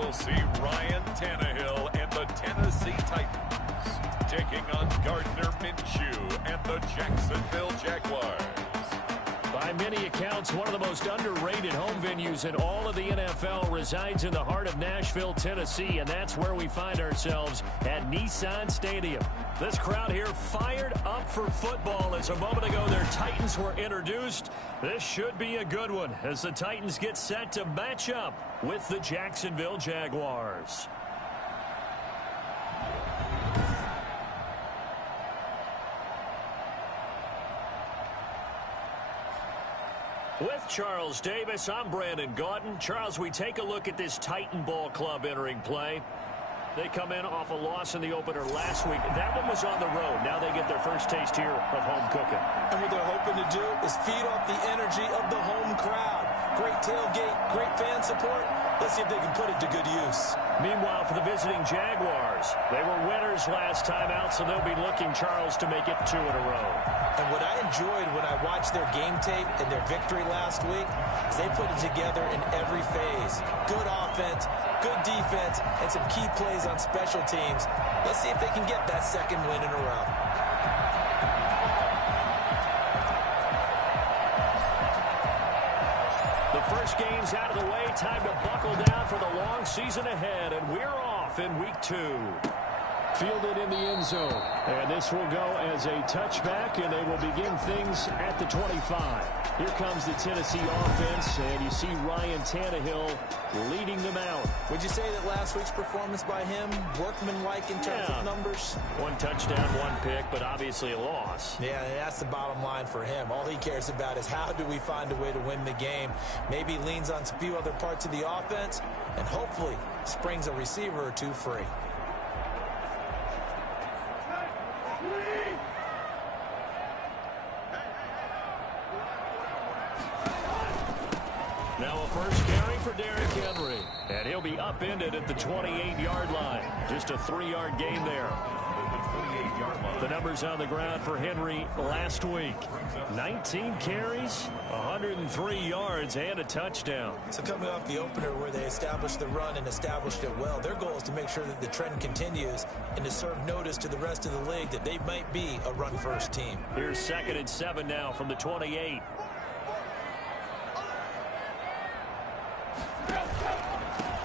we'll see Ryan Tannehill and the Tennessee Titans taking on Gardner Minshew and the Jacksonville Jaguars. By many accounts, one of the most underrated home venues in all of the NFL resides in the heart of Nashville, Tennessee, and that's where we find ourselves at Nissan Stadium. This crowd here fired up for football as a moment ago their Titans were introduced. This should be a good one as the Titans get set to match up with the Jacksonville Jaguars. With Charles Davis, I'm Brandon Gaudin. Charles, we take a look at this Titan Ball Club entering play. They come in off a loss in the opener last week. That one was on the road. Now they get their first taste here of home cooking. And what they're hoping to do is feed off the energy of the home crowd. Great tailgate, great fan support. Let's see if they can put it to good use. Meanwhile, for the visiting Jaguars, they were winners last time out, so they'll be looking, Charles, to make it 2 in a row. And what I enjoyed when I watched their game tape and their victory last week is they put it together in every phase. Good offense, good defense, and some key plays on special teams. Let's see if they can get that second win in a row. The first game's out of the way. Time to buckle down for the long season ahead, and we're off in week 2. Fielded in the end zone. And this will go as a touchback, and they will begin things at the 25. Here comes the Tennessee offense, and you see Ryan Tannehill leading them out. Would you say that last week's performance by him, workmanlike in terms of numbers? 1 touchdown, 1 pick, but obviously a loss. Yeah, that's the bottom line for him. All he cares about is how do we find a way to win the game. Maybe leans on a few other parts of the offense, and hopefully springs a receiver or 2 free. Now a first carry for Derrick Henry. And he'll be upended at the 28-yard line. Just a 3-yard gain there. The numbers on the ground for Henry last week. 19 carries, 103 yards, and a touchdown. So coming off the opener where they established the run and established it well, their goal is to make sure that the trend continues and to serve notice to the rest of the league that they might be a run-first team. Here's 2nd and 7 now from the 28.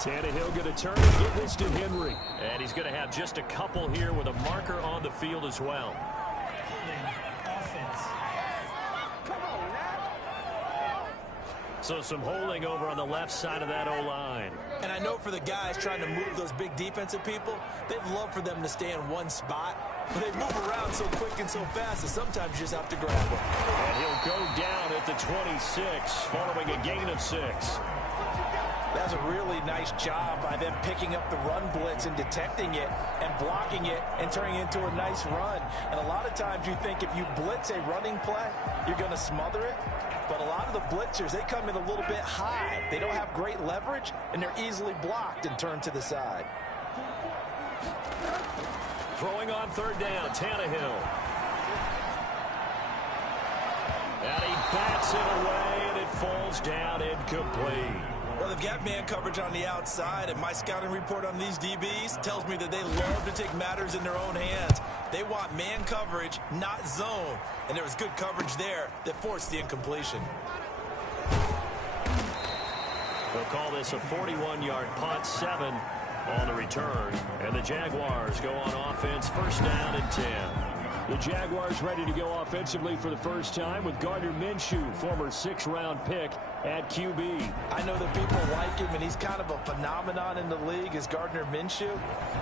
Tannehill going to turn and give this to Henry. And he's going to have just a couple here with a marker on the field as well. So some holding over on the left side of that O-line. And I know for the guys trying to move those big defensive people, they'd love for them to stay in one spot. But they move around so quick and so fast that sometimes you just have to grab them. And he'll go down at the 26 following a gain of 6. That's a really nice job by them picking up the run blitz and detecting it and blocking it and turning it into a nice run. And a lot of times you think if you blitz a running play, you're going to smother it. But a lot of the blitzers, they come in a little bit high. They don't have great leverage, and they're easily blocked and turned to the side. Throwing on 3rd down, Tannehill. And he bats it away, and it falls down incomplete. Well, they've got man coverage on the outside, and my scouting report on these DBs tells me that they love to take matters in their own hands. They want man coverage, not zone. And there was good coverage there that forced the incompletion. They'll call this a 41-yard punt, 7 on the return. And the Jaguars go on offense, 1st down and 10. The Jaguars ready to go offensively for the first time with Gardner Minshew, former 6th-round pick at QB. I know that people like him, and he's kind of a phenomenon in the league as Gardner Minshew,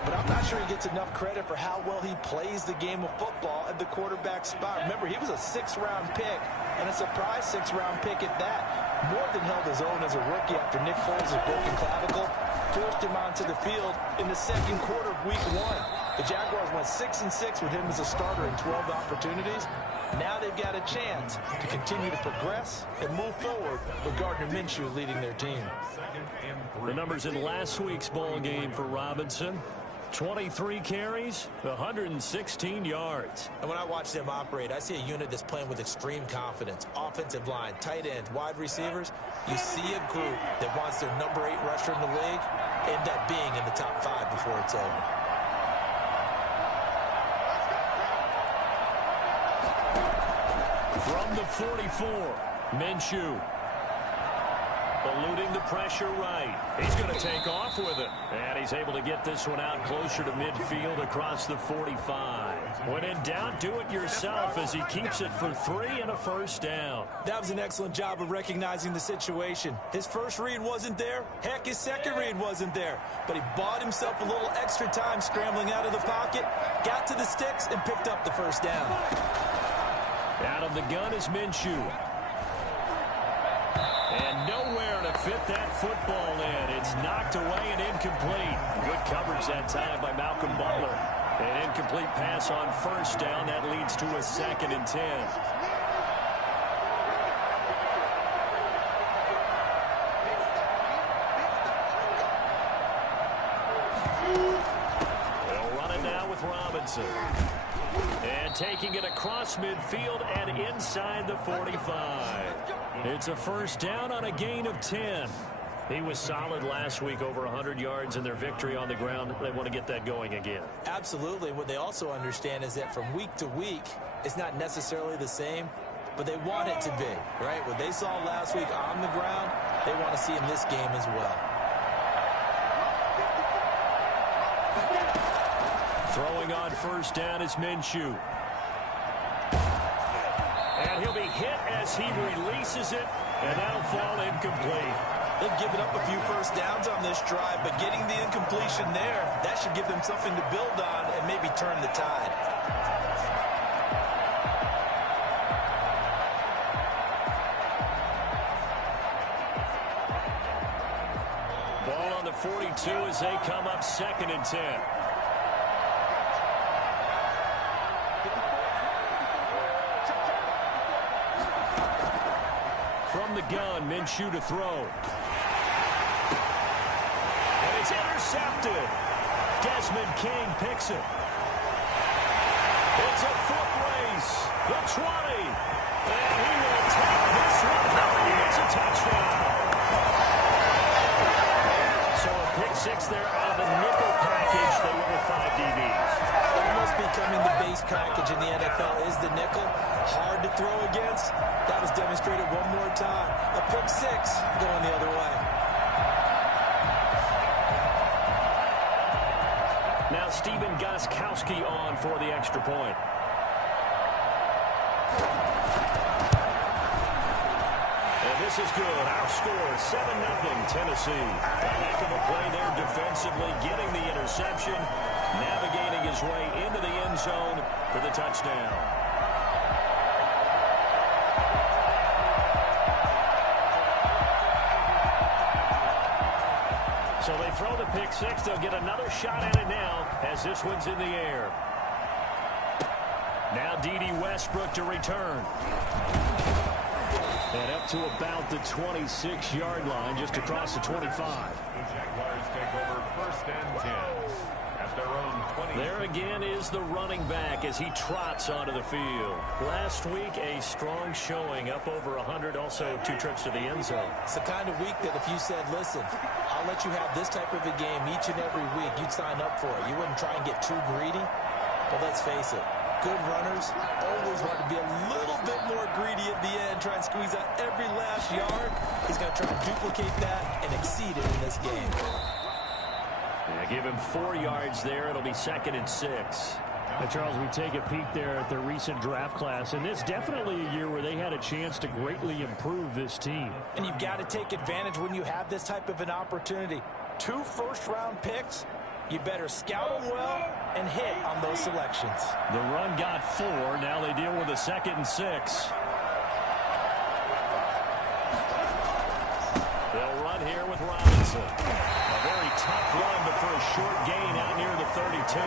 but I'm not sure he gets enough credit for how well he plays the game of football at the quarterback spot. Remember, he was a 6th-round pick, and a surprise 6th-round pick at that. More than held his own as a rookie after Nick Foles' broken clavicle forced him onto the field in the 2nd quarter of week 1. The Jaguars went 6-6 with him as a starter in 12 opportunities. Now they've got a chance to continue to progress and move forward with Gardner Minshew leading their team. The numbers in last week's ball game for Robinson. 23 carries, 116 yards. And when I watch them operate, I see a unit that's playing with extreme confidence. Offensive line, tight ends, wide receivers. You see a group that wants their number 8 rusher in the league end up being in the top 5 before it's over. From the 44, Minshew. Eluding the pressure right. He's going to take off with it. And he's able to get this one out closer to midfield across the 45. When in doubt, do it yourself as he keeps it for 3 and a first down. That was an excellent job of recognizing the situation. His first read wasn't there. Heck, his second read wasn't there. But he bought himself a little extra time scrambling out of the pocket, got to the sticks, and picked up the first down. Out of the gun is Minshew. And nowhere to fit that football in. It's knocked away and incomplete. Good coverage that time by Malcolm Butler. An incomplete pass on first down. That leads to a 2nd and 10. They'll run it now with Robinson. And taking it across midfield and inside the 45. It's a first down on a gain of 10. He was solid last week, over 100 yards in their victory on the ground. They want to get that going again. Absolutely. What they also understand is that from week to week, it's not necessarily the same, but they want it to be, right? What they saw last week on the ground, they want to see in this game as well. Throwing on first down is Minshew. And he'll be hit as he releases it, and that'll fall incomplete. They've given up a few first downs on this drive, but getting the incompletion there, that should give them something to build on and maybe turn the tide. Ball on the 42 as they come up 2nd and 10. From the gun, Minshew to throw. And it's intercepted. Desmond King picks it. It's a foot race. The 20. And he will take this one home. It's a touchdown. So a pick 6 there out of the nickel package. They win with 5 DBs. Almost becoming the base package in the NFL is the nickel. Hard to throw against. That was demonstrated one more time. A pick 6 going the other way. Now Stephen Gostkowski on for the extra point. And this is good. Our score, 7-0 Tennessee. A heck of a play there defensively, getting the interception, navigating his way into the end zone for the touchdown. So they throw the pick 6. They'll get another shot at it now as this one's in the air. Now D.D. Westbrook to return. And up to about the 26-yard line, just across the 25. The Jaguars take over 1st and 10 at their own 20. There again is the running back as he trots onto the field. Last week, a strong showing, up over 100, also 2 trips to the end zone. It's the kind of week that if you said, listen, I'll let you have this type of a game each and every week, you'd sign up for it. You wouldn't try and get too greedy. But let's face it, good runners always want to be a little bit more greedy at the end, try and squeeze out every last yard. He's going to try and duplicate that and exceed it in this game. Yeah, give him 4 yards there. It'll be 2nd and 6. Charles, we take a peek there at their recent draft class, and it's definitely a year where they had a chance to greatly improve this team. And you've got to take advantage when you have this type of an opportunity. 2 first-round picks, you better scout them well and hit on those selections. The run got 4. Now they deal with a 2nd and 6. They'll run here with Robinson. A very tough run, but for a short gain out near the 32.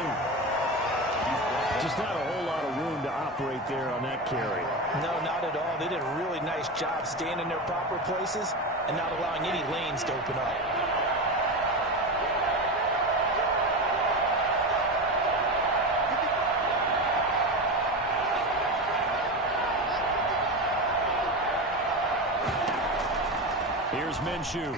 Just not a whole lot of room to operate there on that carry. No, not at all. They did a really nice job staying in their proper places and not allowing any lanes to open up. Here's Minshew.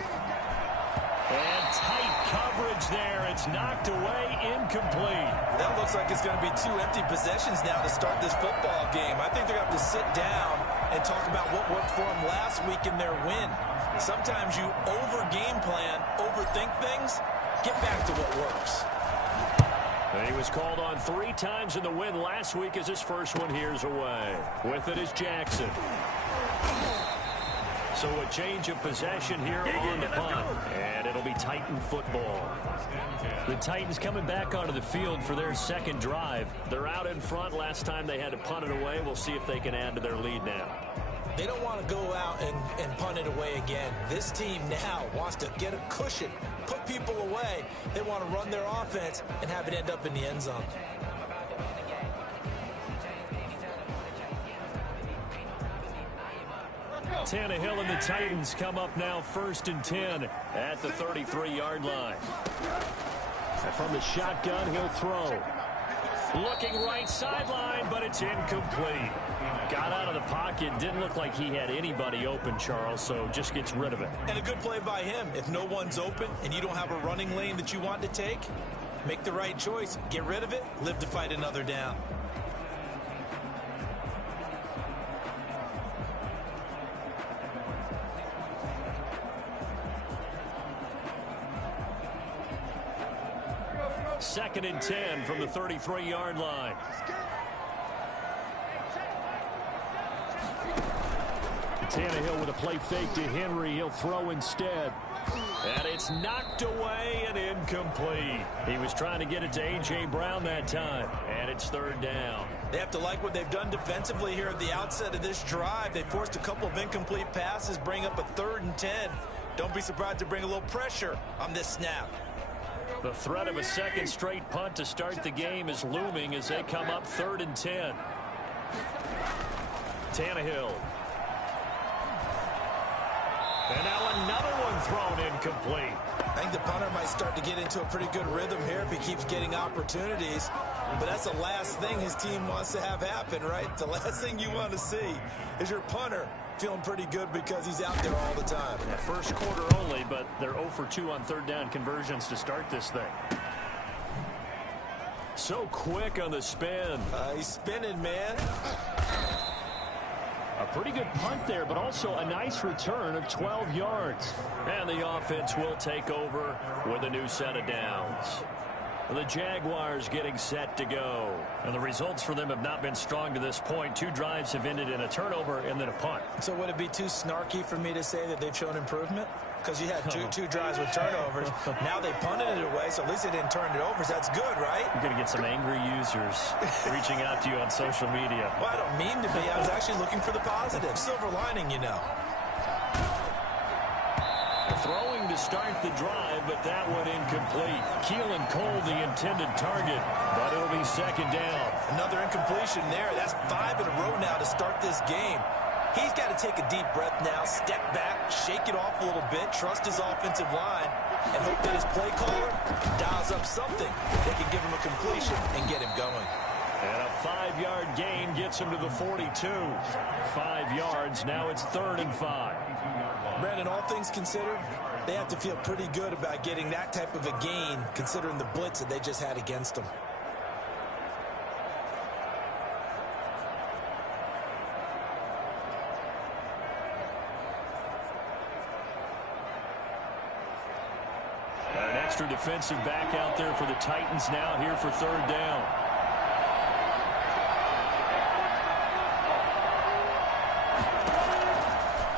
And tight coverage there. It's knocked away, incomplete. That looks like it's going to be 2 empty possessions now to start this football game. I think they're going to have to sit down and talk about what worked for them last week in their win. Sometimes you over-game plan, overthink things. Get back to what works. And he was called on 3 times in the win last week as his first one here's away. With it is Jackson. So a change of possession here on the punt. And it'll be Titan football. The Titans coming back onto the field for their second drive. They're out in front. Last time they had to punt it away. We'll see if they can add to their lead now. They don't want to go out and punt it away again. This team now wants to get a cushion, put people away. They want to run their offense and have it end up in the end zone. Tannehill and the Titans come up now 1st and 10 at the 33-yard line. And from the shotgun, he'll throw. Looking right sideline, but it's incomplete. Got out of the pocket. Didn't look like he had anybody open, Charles, so just gets rid of it. And a good play by him. If no one's open and you don't have a running lane that you want to take, make the right choice. Get rid of it. Live to fight another down. Second and 10 from the 33-yard line. Tannehill with a play fake to Henry. He'll throw instead. And it's knocked away and incomplete. He was trying to get it to A.J. Brown that time. And it's 3rd down. They have to like what they've done defensively here at the outset of this drive. They forced a couple of incomplete passes, bring up a 3rd and 10. Don't be surprised to bring a little pressure on this snap. The threat of a second straight punt to start the game is looming as they come up 3rd and 10. Tannehill. And now another one thrown incomplete. I think the punter might start to get into a pretty good rhythm here if he keeps getting opportunities. But that's the last thing his team wants to have happen, right? The last thing you want to see is your punter feeling pretty good because he's out there all the time. Yeah, first quarter only, but they're 0 for 2 on 3rd down conversions to start this thing. So quick on the spin. He's spinning, man. A pretty good punt there, but also a nice return of 12 yards. And the offense will take over with a new set of downs. The Jaguars getting set to go. And the results for them have not been strong to this point. 2 drives have ended in a turnover and then a punt. So would it be too snarky for me to say that they've shown improvement? Because you had two drives with turnovers. Now they punted it away, so at least they didn't turn it over. So that's good, right? You're going to get some angry users reaching out to you on social media. Well, I don't mean to be. I was actually looking for the positive. Silver lining, you know. Throwing to start the drive, but that one incomplete. Keelan Cole, the intended target, but it'll be 2nd down. Another incompletion there. That's 5 in a row now to start this game. He's got to take a deep breath now, step back, shake it off a little bit, trust his offensive line, and hope that his play caller dials up something that can give him a completion and get him going. And a 5-yard gain gets him to the 42. 5 yards. Now it's 3rd and 5. Brandon, all things considered, they have to feel pretty good about getting that type of a gain considering the blitz that they just had against them. An extra defensive back out there for the Titans now here for 3rd down.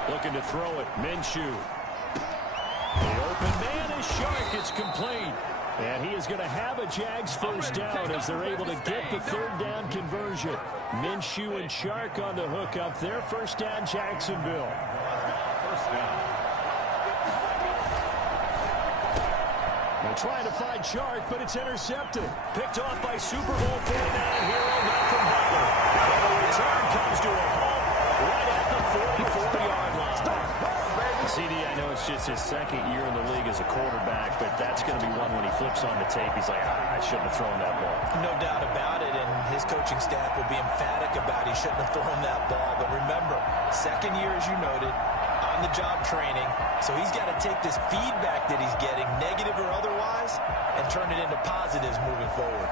Looking to throw it. Minshew. The open man is Shark. It's complete. And he is going to have a Jags first down as they're able to get the 3rd down conversion. Minshew and Shark on the hook up there. First down, Jacksonville. First down. They're trying to find Shark, but it's intercepted. Picked off by Super Bowl 49 hero Malcolm Butler. And the return comes to a halt right at the 44-yard line. CD, I know it's just his 2nd year in the league as a quarterback, but that's going to be one when he flips on the tape. He's like, I shouldn't have thrown that ball. No doubt about it, and his coaching staff will be emphatic about he shouldn't have thrown that ball. But remember, 2nd year, as you noted, on on-the-job training, so he's got to take this feedback that he's getting, negative or otherwise, and turn it into positives moving forward.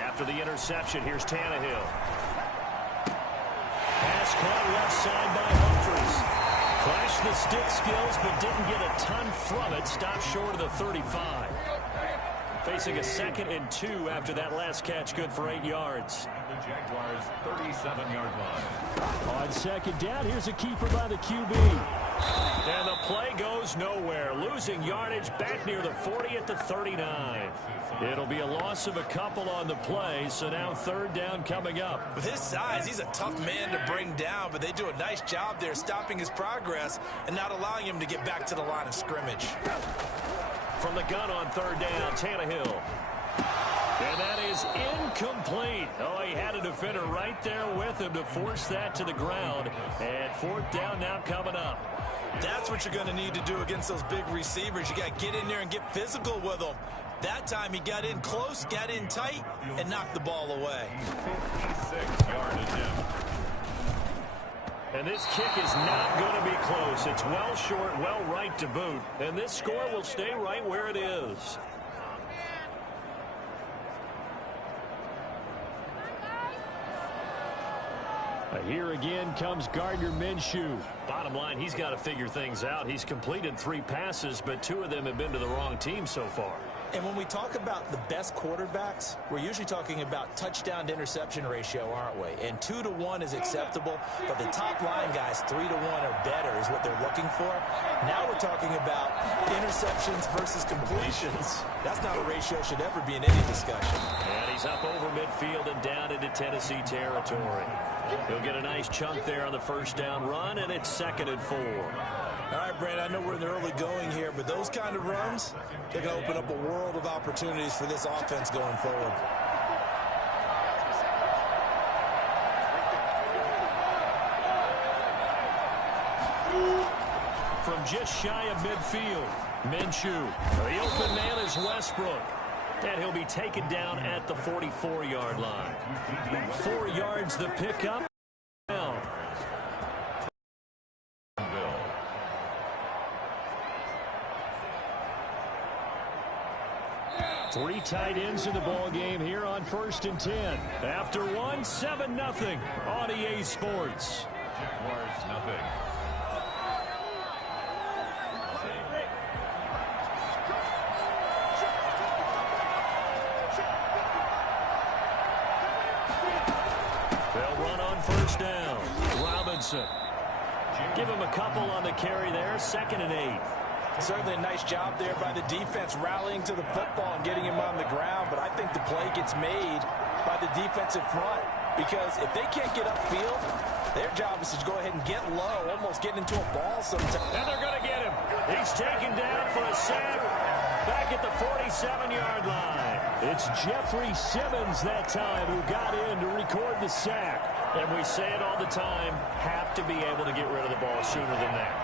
After the interception, here's Tannehill. Pass caught left side by Humphries. Flashed the stick skills, but didn't get a ton from it. Stopped short of the 35. Facing a 2nd and 2 after that last catch, good for 8 yards. The Jaguars' 37-yard line. On 2nd down, here's a keeper by the QB. And the play goes nowhere. Losing yardage back near the 40 at the 39. It'll be a loss of a couple on the play, so now 3rd down coming up. With his size, he's a tough man to bring down, but they do a nice job there stopping his progress and not allowing him to get back to the line of scrimmage. From the gun on 3rd down, Tannehill. And that is incomplete. Oh, he had a defender right there with him to force that to the ground. And 4th down now coming up. That's what you're going to need to do against those big receivers. You got to get in there and get physical with them. That time he got in close, got in tight, and knocked the ball away. 56-yard attempt. And this kick is not going to be close. It's well short, well right to boot. And this score will stay right where it is. Here again comes Gardner Minshew. Bottom line, he's got to figure things out. He's completed 3 passes, but 2 of them have been to the wrong team so far. And when we talk about the best quarterbacks, we're usually talking about touchdown to interception ratio, aren't we? And 2 to 1 is acceptable, but the top line guys, 3 to 1 or better is what they're looking for. Now we're talking about interceptions versus completions. That's not a ratio should ever be in any discussion. And he's up over midfield and down into Tennessee territory. He'll get a nice chunk there on the 1st down run, and it's 2nd and 4. All right, Brandon, I know we're in the early going here, but those kind of runs, they're going to open up a world of opportunities for this offense going forward. From just shy of midfield, Minshew. The open man is Westbrook. And he'll be taken down at the 44-yard line. 4 yards the pickup. Now. 3 tight ends in the ball game here on 1st and 10. After 1, 7-0 on EA Sports. Jaguars nothing. They'll run on 1st down. Robinson. Give him a couple on the carry there. 2nd and 8. Certainly a nice job there by the defense rallying to the football and getting him on the ground, but I think the play gets made by the defensive front because if they can't get upfield, their job is to go ahead and get low, almost get into a ball sometimes. And they're going to get him. He's taken down for a sack back at the 47-yard line. It's Jeffrey Simmons that time who got in to record the sack. And we say it all the time, have to be able to get rid of the ball sooner than that.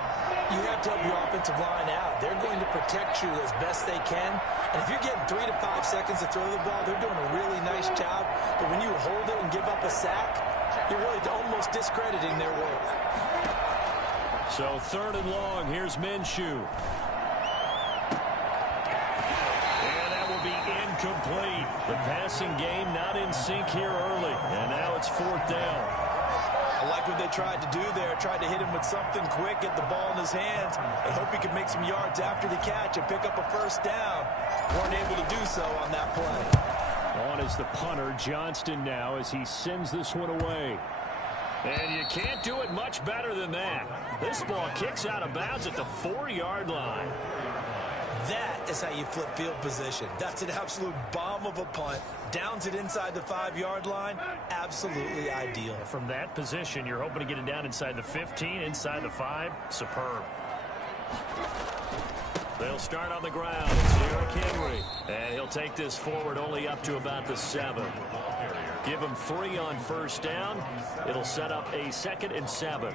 You have to help your offensive line out. They're going to protect you as best they can. And if you're getting 3 to 5 seconds to throw the ball, they're doing a really nice job. But when you hold it and give up a sack, you're really almost discrediting their work. So 3rd and long, here's Minshew. And that will be incomplete. The passing game not in sync here early. And now it's 4th down. I like what they tried to do there. Tried to hit him with something quick, get the ball in his hands, and hope he could make some yards after the catch and pick up a 1st down. Weren't able to do so on that play. On is the punter, Johnston now, as he sends this one away. And you can't do it much better than that. This ball kicks out of bounds at the 4-yard line. That is how you flip field position. That's an absolute bomb of a punt. Downs it inside the 5-yard line. Absolutely ideal. From that position, you're hoping to get it down inside the 15, inside the 5. Superb. They'll start on the ground. It's Derrick Henry. And he'll take this forward only up to about the 7. Give them 3 on first down. It'll set up a 2nd and 7.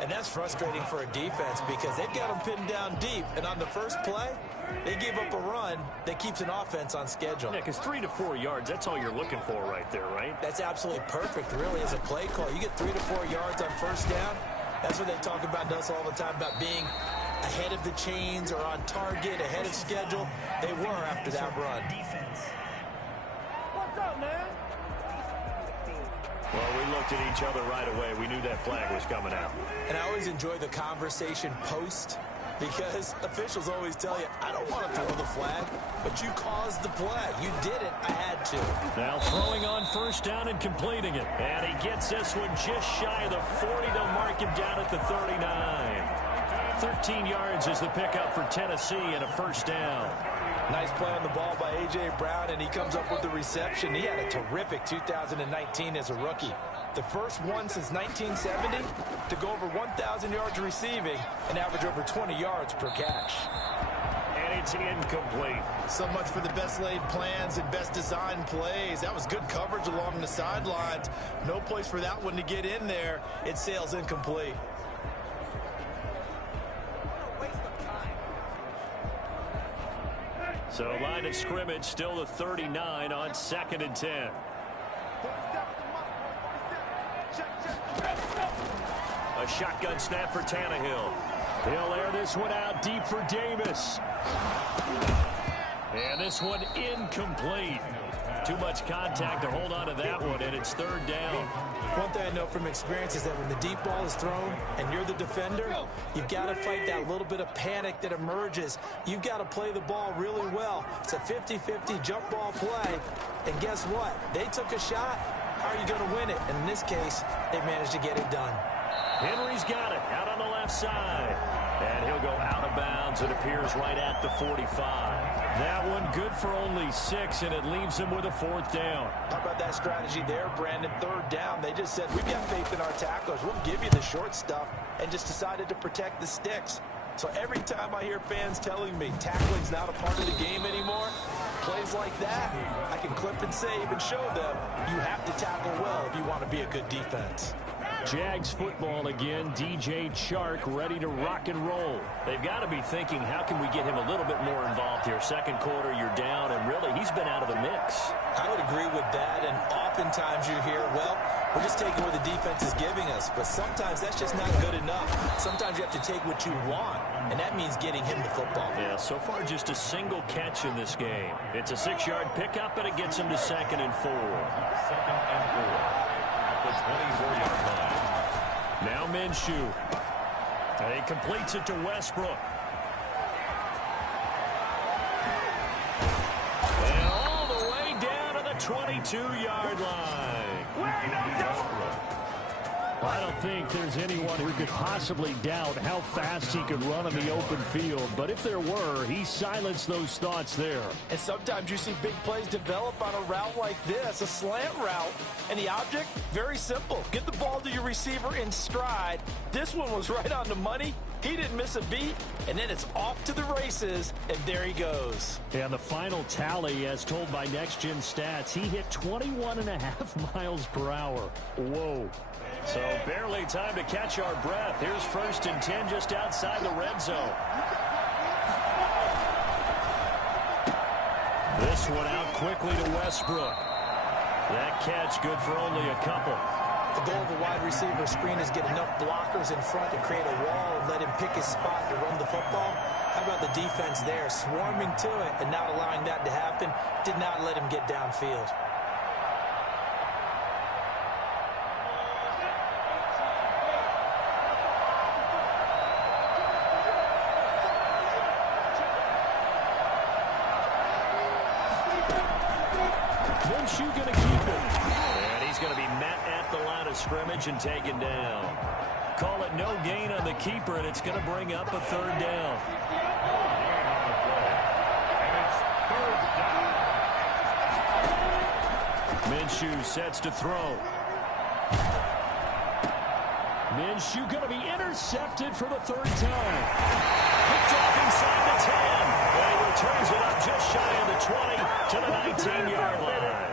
And that's frustrating for a defense because they've got them pinned down deep. And on the first play, they give up a run that keeps an offense on schedule. Yeah, because 3 to 4 yards, that's all you're looking for right there, right? That's absolutely perfect, really, as a play call. You get 3 to 4 yards on first down. That's what they talk about to us all the time, about being ahead of the chains or on target, ahead of schedule. They were after that run. What's up, man? Well, we looked at each other right away. We knew that flag was coming out. And I always enjoy the conversation post because officials always tell you, I don't want to throw the flag, but you caused the play. You did it. I had to. Now throwing on first down and completing it. And he gets this one just shy of the 40. They'll mark him down at the 39. 13 yards is the pickup for Tennessee and a first down. Nice play on the ball by A.J. Brown, and he comes up with the reception. He had a terrific 2019 as a rookie. The first one since 1970 to go over 1,000 yards receiving and average over 20 yards per catch. And it's incomplete. So much for the best laid plans and best designed plays. That was good coverage along the sidelines. No place for that one to get in there. It sails incomplete. So line of scrimmage still the 39 on 2nd and 10. A shotgun snap for Tannehill. He'll air this one out deep for Davis. And this one incomplete. Too much contact to hold on to that one, and it's 3rd down. One thing I know from experience is that when the deep ball is thrown and you're the defender, you've got to fight that little bit of panic that emerges. You've got to play the ball really well. It's a 50-50 jump ball play. And guess what? They took a shot. How are you going to win it? And in this case, they managed to get it done. Henry's got it out on the left side. And he'll go out of bounds. It appears right at the 45. That one good for only 6, and it leaves him with a 4th down. How about that strategy there, Brandon? 3rd down. They just said, we've got faith in our tacklers. We'll give you the short stuff, and just decided to protect the sticks. So every time I hear fans telling me tackling's not a part of the game anymore, plays like that, I can clip and save and show them you have to tackle well if you want to be a good defense. Jags football again. DJ Chark ready to rock and roll. They've got to be thinking, how can we get him a little bit more involved here? 2nd quarter, you're down, and really, he's been out of the mix. I would agree with that, and oftentimes you hear, well, we're just taking what the defense is giving us, but sometimes that's just not good enough. Sometimes you have to take what you want, and that means getting him the football. Yeah, so far just a single catch in this game. It's a 6-yard pickup, and it gets him to 2nd and 4. 2nd and 4. The 24-yard line. Now Minshew. And he completes it to Westbrook. And all the way down to the 22-yard line. I don't think there's anyone who could possibly doubt how fast he could run in the open field. But if there were, he silenced those thoughts there. And sometimes you see big plays develop on a route like this, a slant route. And the object, very simple. Get the ball to your receiver in stride. This one was right on the money. He didn't miss a beat. And then it's off to the races, and there he goes. And the final tally, as told by Next Gen Stats, he hit 21.5 miles per hour. Whoa. So barely time to catch our breath. Here's 1st and 10 just outside the red zone. This one out quickly to Westbrook. That catch good for only a couple. The goal of a wide receiver screen is get enough blockers in front to create a wall and let him pick his spot to run the football. How about the defense there, swarming to it and not allowing that to happen? Did not let him get downfield. Minshew going to keep it. And he's going to be met at the line of scrimmage and taken down. Call it no gain on the keeper, and it's going to bring up a 3rd down. Minshew sets to throw. Minshew going to be intercepted for the 3rd time. Picked off inside the 10. And he returns it up just shy of the 20 to the 19-yard line.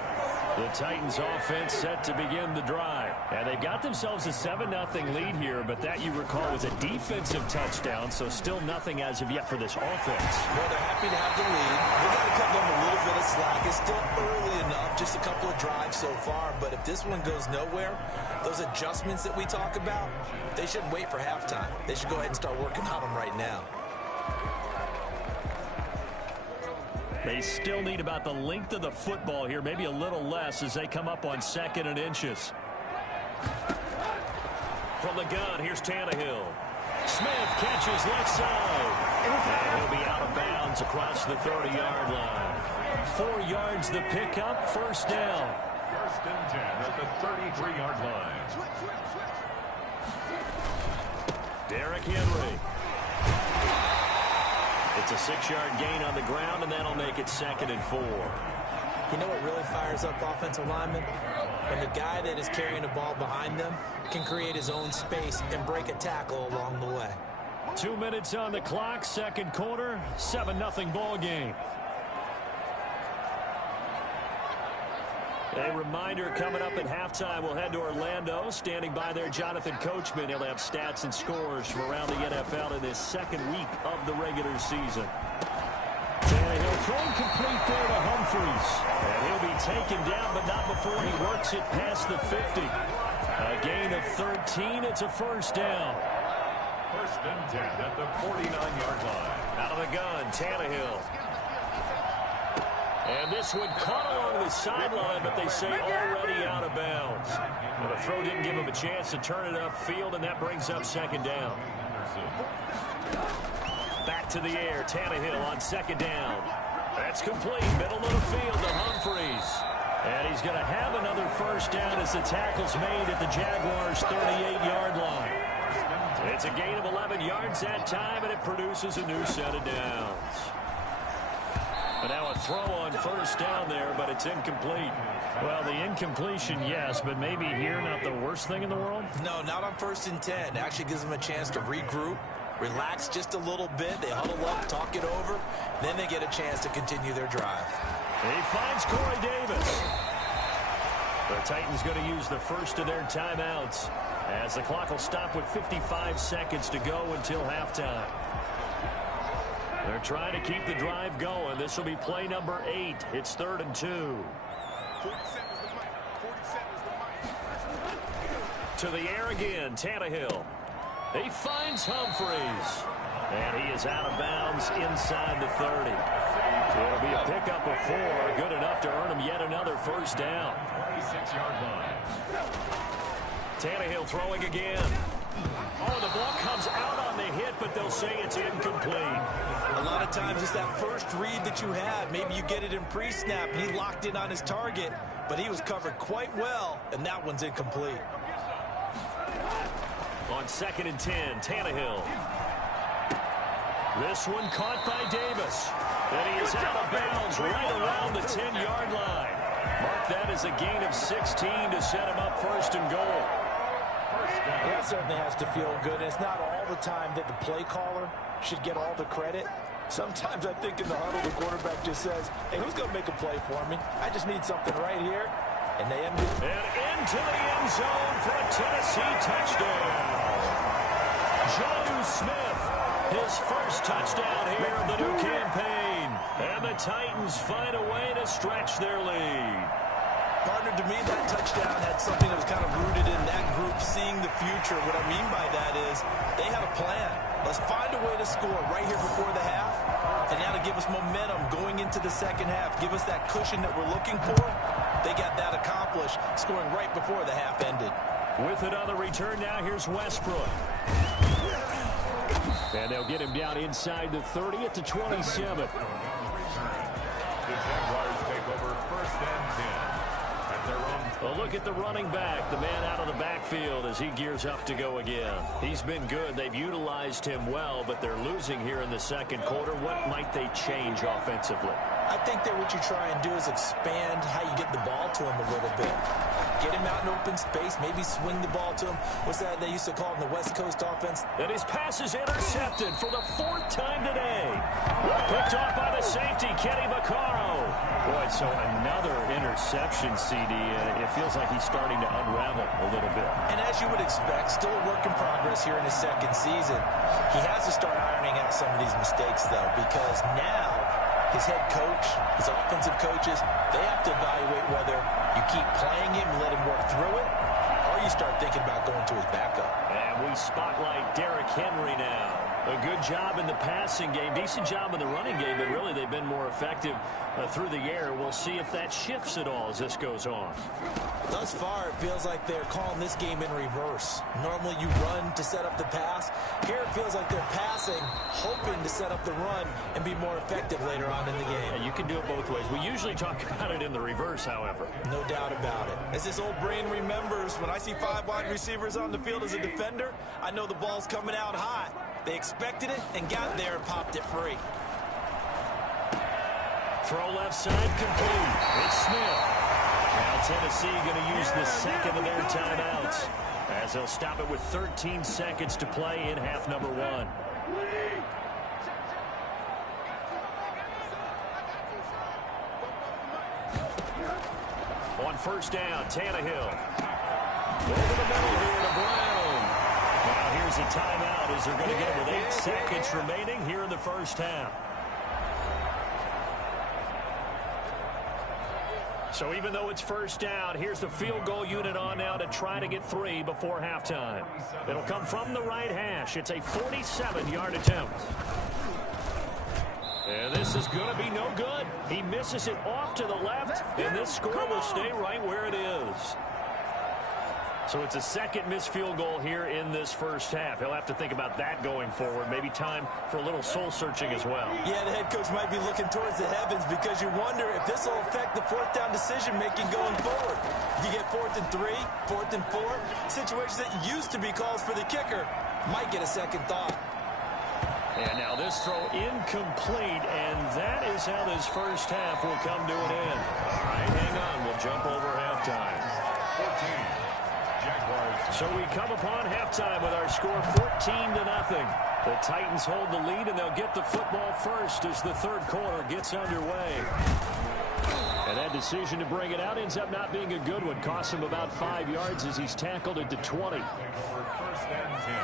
The Titans offense set to begin the drive. And they've got themselves a 7-0 lead here, but that, you recall, was a defensive touchdown, so still nothing as of yet for this offense. Well, they're happy to have the lead. They got to cut them a little bit of slack. It's still early enough, just a couple of drives so far, but if this one goes nowhere, those adjustments that we talk about, they shouldn't wait for halftime. They should go ahead and start working on them right now. They still need about the length of the football here, maybe a little less as they come up on 2nd and inches. From the gun, here's Tannehill. Smith catches left side. And he'll be out of bounds across the 30-yard line. 4 yards the pickup, first down. 1st and 10 at the 33-yard line. Derrick Henry. It's a 6-yard gain on the ground, and that'll make it 2nd and 4. You know what really fires up offensive linemen? When the guy that is carrying the ball behind them can create his own space and break a tackle along the way. 2 minutes on the clock, 2nd quarter, 7-0 ball game. A reminder coming up at halftime, we'll head to Orlando. Standing by there, Jonathan Coachman. He'll have stats and scores from around the NFL in this 2nd week of the regular season. Tannehill thrown complete there to Humphries. And he'll be taken down, but not before he works it past the 50. A gain of 13. It's a first down. 1st and 10 at the 49-yard line. Out of the gun, Tannehill. And this one caught along the sideline, but they say already out of bounds. Well, the throw didn't give him a chance to turn it upfield, and that brings up 2nd down. Back to the air, Tannehill on 2nd down. That's complete, middle of the field to Humphries. And he's going to have another first down as the tackle's made at the Jaguars' 38-yard line. It's a gain of 11 yards that time, and it produces a new set of downs. But now a throw on first down there, but it's incomplete. Well, the incompletion, yes, but maybe here not the worst thing in the world? No, not on 1st and 10. It actually gives them a chance to regroup, relax just a little bit. They huddle up, talk it over. Then they get a chance to continue their drive. He finds Corey Davis. The Titans going to use the first of their timeouts as the clock will stop with 55 seconds to go until halftime. They're trying to keep the drive going. This will be play number 8. It's 3rd and 2. To the air again, Tannehill. He finds Humphries. And he is out of bounds inside the 30. It'll be a pickup of 4. Good enough to earn him yet another first down. 26-yard line. Tannehill throwing again. Oh, the ball comes out on the hit, but they'll say it's incomplete. A lot of times it's that first read that you have. Maybe you get it in pre-snap, and he locked in on his target, but he was covered quite well, and that one's incomplete. On 2nd and 10, Tannehill. This one caught by Davis. And he is out of bounds right around the 10-yard line. Mark that as a gain of 16 to set him up 1st and goal. That certainly has to feel good. It's not all the time that the play caller should get all the credit. Sometimes I think in the huddle, the quarterback just says, hey, who's going to make a play for me? I just need something right here. And they end it. And into the end zone for a Tennessee touchdown. Jonnu Smith, his first touchdown here of the new campaign. And the Titans find a way to stretch their lead. Partner, to me, that touchdown had something that was kind of rooted in that group seeing the future. What I mean by that is they had a plan. Let's find a way to score right here before the half, and that'll give us momentum going into the 2nd half, give us that cushion that we're looking for. They got that accomplished, scoring right before the half ended. With another return now, here's Westbrook. And they'll get him down inside the 30 at the 27. The Jaguars take over 1st and 10. Well, look at the running back, the man out of the backfield as he gears up to go again. He's been good. They've utilized him well, but they're losing here in the 2nd quarter. What might they change offensively? I think that what you try and do is expand how you get the ball to him a little bit. Get him out in open space, maybe swing the ball to him. What's that they used to call in the West Coast offense? And his pass is intercepted for the 4th time today. Picked off by the safety, Kenny Vaccaro. Boy, right, so another interception, CD, and it feels like he's starting to unravel a little bit. And as you would expect, still a work in progress here in his second season. He has to start ironing out some of these mistakes, though, because now his head coach, his offensive coaches, they have to evaluate whether you keep playing him and let him work through it, or you start thinking about going to his backup. And we spotlight Derrick Henry now. A good job in the passing game, decent job in the running game, but really they've been more effective through the air. We'll see if that shifts at all as this goes on. Thus far, it feels like they're calling this game in reverse. Normally you run to set up the pass. Here it feels like they're passing, hoping to set up the run and be more effective later on in the game. Yeah, you can do it both ways. We usually talk about it in the reverse, however. No doubt about it. As this old brain remembers, when I see 5 wide receivers on the field as a defender, I know the ball's coming out hot. They expected it and got there and popped it free. Throw left side complete. It's Smith. Now Tennessee going to use the second of their timeouts as they'll stop it with 13 seconds to play in half number 1. On first down, Tannehill. Over the middle here to Brown. Now here's a timeout as they're going to get it with 8 seconds remaining here in the first half. So even though it's first down, here's the field goal unit on now to try to get 3 before halftime. It'll come from the right hash. It's a 47-yard attempt. And this is going to be no good. He misses it off to the left, and this score will stay right where it is. So it's a second missed field goal here in this first half. He'll have to think about that going forward. Maybe time for a little soul-searching as well. Yeah, the head coach might be looking towards the heavens because you wonder if this will affect the fourth down decision-making going forward. If you get 4th and 3, 4th and 4, situations that used to be calls for the kicker might get a second thought. And now this throw incomplete, and that is how this first half will come to an end. All right, hang on. We'll jump over halftime. 14. So we come upon halftime with our score 14-0. The Titans hold the lead, and they'll get the football first as the third quarter gets underway. And that decision to bring it out ends up not being a good one. Costs him about 5 yards as he's tackled it to 20. First and 10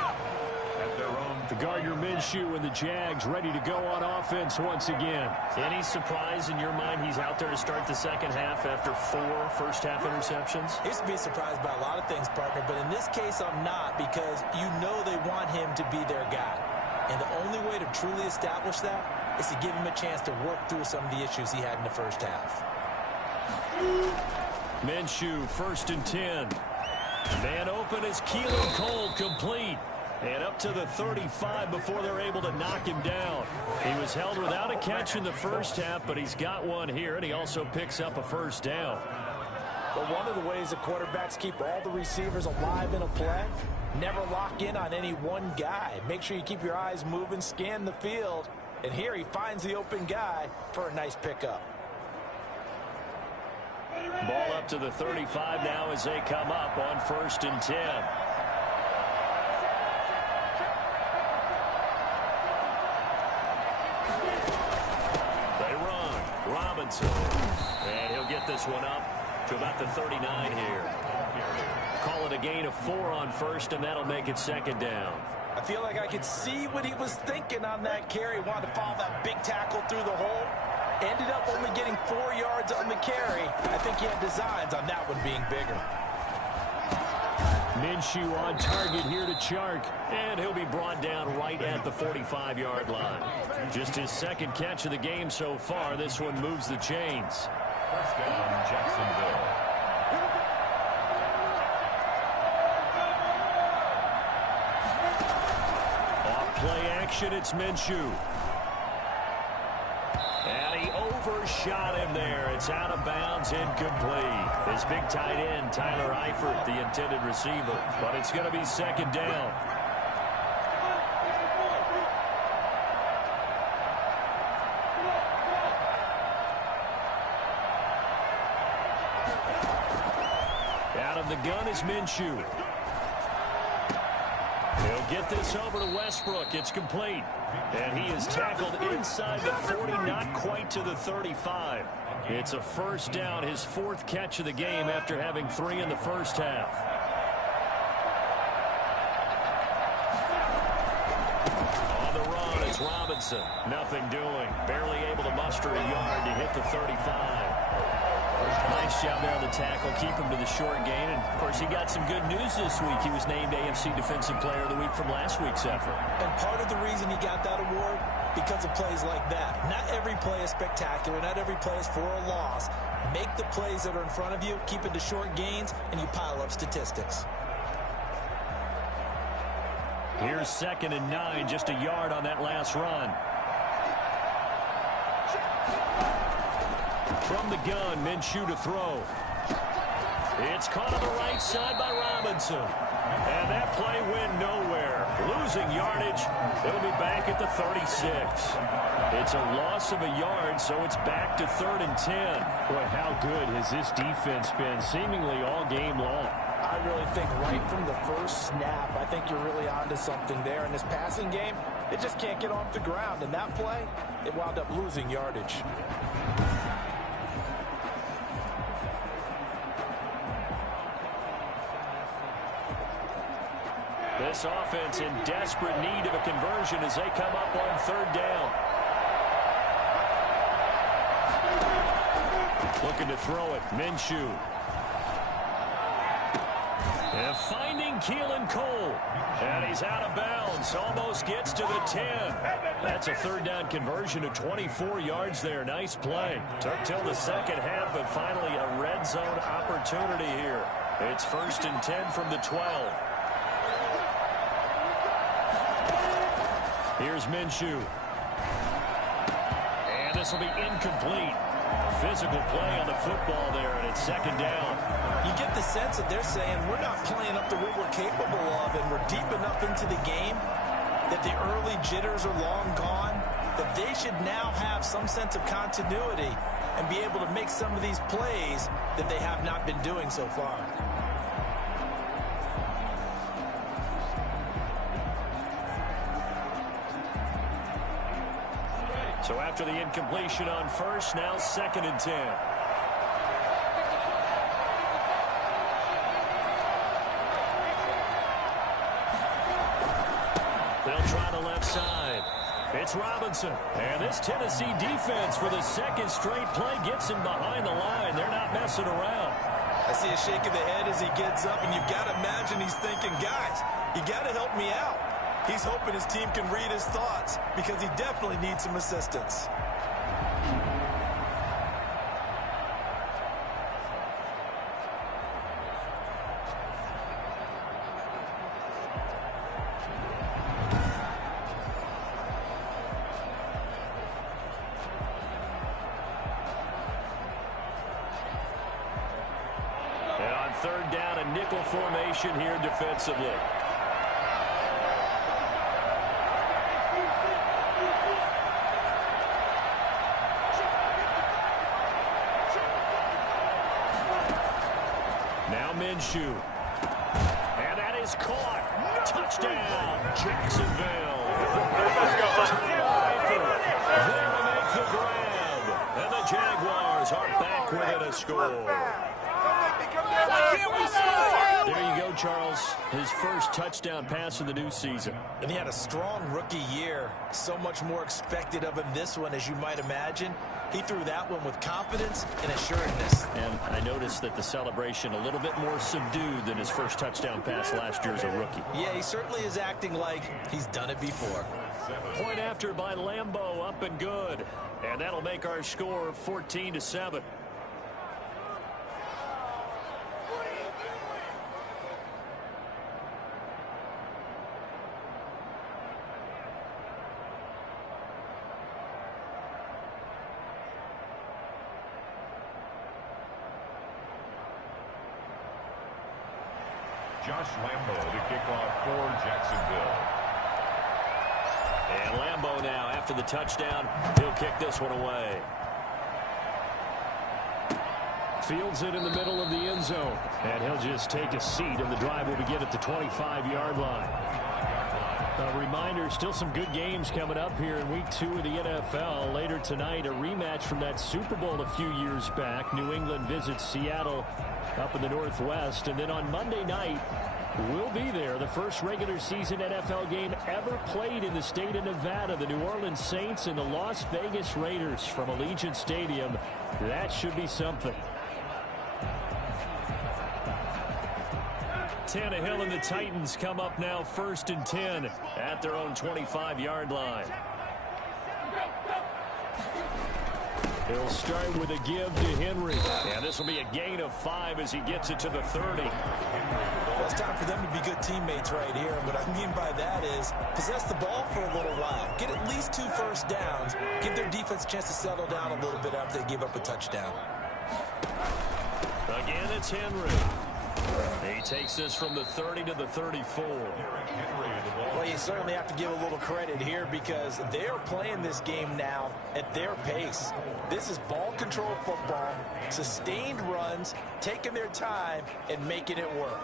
at their own. The Gardner Minshew and the Jags ready to go on offense once again. Any surprise in your mind he's out there to start the second half after 4 first-half interceptions? I used to be surprised by a lot of things, partner, but in this case I'm not, because you know they want him to be their guy. And the only way to truly establish that is to give him a chance to work through some of the issues he had in the first half. Minshew, 1st and 10. Man open is Keelan Cole, complete. And up to the 35 before they're able to knock him down. He was held without a catch in the first half, but he's got one here, and he also picks up a first down. But one of the ways the quarterbacks keep all the receivers alive in a play, never lock in on any one guy. Make sure you keep your eyes moving, scan the field, and here he finds the open guy for a nice pickup. Ball up to the 35 now as they come up on 1st and 10. And he'll get this one up to about the 39 here. Call it a gain of 4 on 1st, and that'll make it 2nd down. I feel like I could see what he was thinking on that carry. Wanted to follow that big tackle through the hole. Ended up only getting 4 yards on the carry. I think he had designs on that one being bigger. Minshew on target here to Chark. And he'll be brought down right at the 45-yard line. Just his 2nd catch of the game so far. This one moves the chains. First down, Jacksonville. Off play action, it's Minshew. And he overshot him there. It's out of bounds, incomplete. His big tight end, Tyler Eifert, the intended receiver. But it's going to be 2nd down. Out of the gun is Minshew. He'll get this over to Westbrook. It's complete. And he is tackled inside the 40, not quite to the 35. It's a first down, his 4th catch of the game after having 3 in the first half. On the run, it's Robinson. Nothing doing. Barely able to muster a yard to hit the 35. Nice job there on the tackle. Keep him to the short gain. And, of course, he got some good news this week. He was named AFC Defensive Player of the Week from last week's effort. And part of the reason he got that award, because of plays like that. Not every play is spectacular. Not every play is for a loss. Make the plays that are in front of you, keep it to short gains, and you pile up statistics. Here's 2nd and 9, just a yard on that last run. From the gun, Minshew to throw. It's caught on the right side by Robinson. And that play went nowhere. Losing yardage. It'll be back at the 36. It's a loss of a yard, so it's back to 3rd and 10. Boy, how good has this defense been seemingly all game long? I really think right from the first snap, I think you're really onto something there. In this passing game, it just can't get off the ground. And that play, it wound up losing yardage. This offense in desperate need of a conversion as they come up on 3rd down. Looking to throw it, Minshew. And finding Keelan Cole. And he's out of bounds. Almost gets to the 10. That's a 3rd down conversion of 24 yards there. Nice play. Took till the second half, but finally a red zone opportunity here. It's 1st and 10 from the 12. Here's Minshew. And this will be incomplete. Physical play on the football there, and it's 2nd down. You get the sense that they're saying we're not playing up to what we're capable of, and we're deep enough into the game that the early jitters are long gone, that they should now have some sense of continuity and be able to make some of these plays that they have not been doing so far. So after the incompletion on 1st, now 2nd and 10. They'll try the left side. It's Robinson. And this Tennessee defense for the 2nd straight play gets him behind the line. They're not messing around. I see a shake of the head as he gets up, and you've got to imagine he's thinking, guys, you got to help me out. He's hoping his team can read his thoughts because he definitely needs some assistance. And on 3rd down, a nickel formation here defensively. Minshew. And that is caught. Touchdown, Jacksonville. There to make the grab. And the Jaguars are back within a score. There you go, Charles. His first touchdown pass of the new season. And he had a strong rookie year. So much more expected of him this one, as you might imagine. He threw that one with confidence and assuredness. And I noticed that the celebration a little bit more subdued than his first touchdown pass last year as a rookie. Yeah, he certainly is acting like he's done it before. Point after by Lambeau, up and good. And that'll make our score 14-7. Josh Lambeau to kick off for Jacksonville. And Lambeau now, after the touchdown, he'll kick this one away. Fields it in the middle of the end zone. And he'll just take a seat, and the drive will begin at the 25-yard line. A reminder, still some good games coming up here in Week 2 of the NFL. Later tonight, a rematch from that Super Bowl a few years back. New England visits Seattle up in the Northwest. And then on Monday night, we'll be there. The first regular season NFL game ever played in the state of Nevada. The New Orleans Saints and the Las Vegas Raiders from Allegiant Stadium. That should be something. Tannehill and the Titans come up now 1st and 10 at their own 25-yard line. He'll start with a give to Henry. And this will be a gain of 5 as he gets it to the 30. Well, it's time for them to be good teammates right here. What I mean by that is possess the ball for a little while. Get at least 2 first downs. Give their defense a chance to settle down a little bit after they give up a touchdown. Again, it's Henry. He takes this from the 30 to the 34. Well, you certainly have to give a little credit here because they're playing this game now at their pace. This is ball control football, sustained runs, taking their time, and making it work.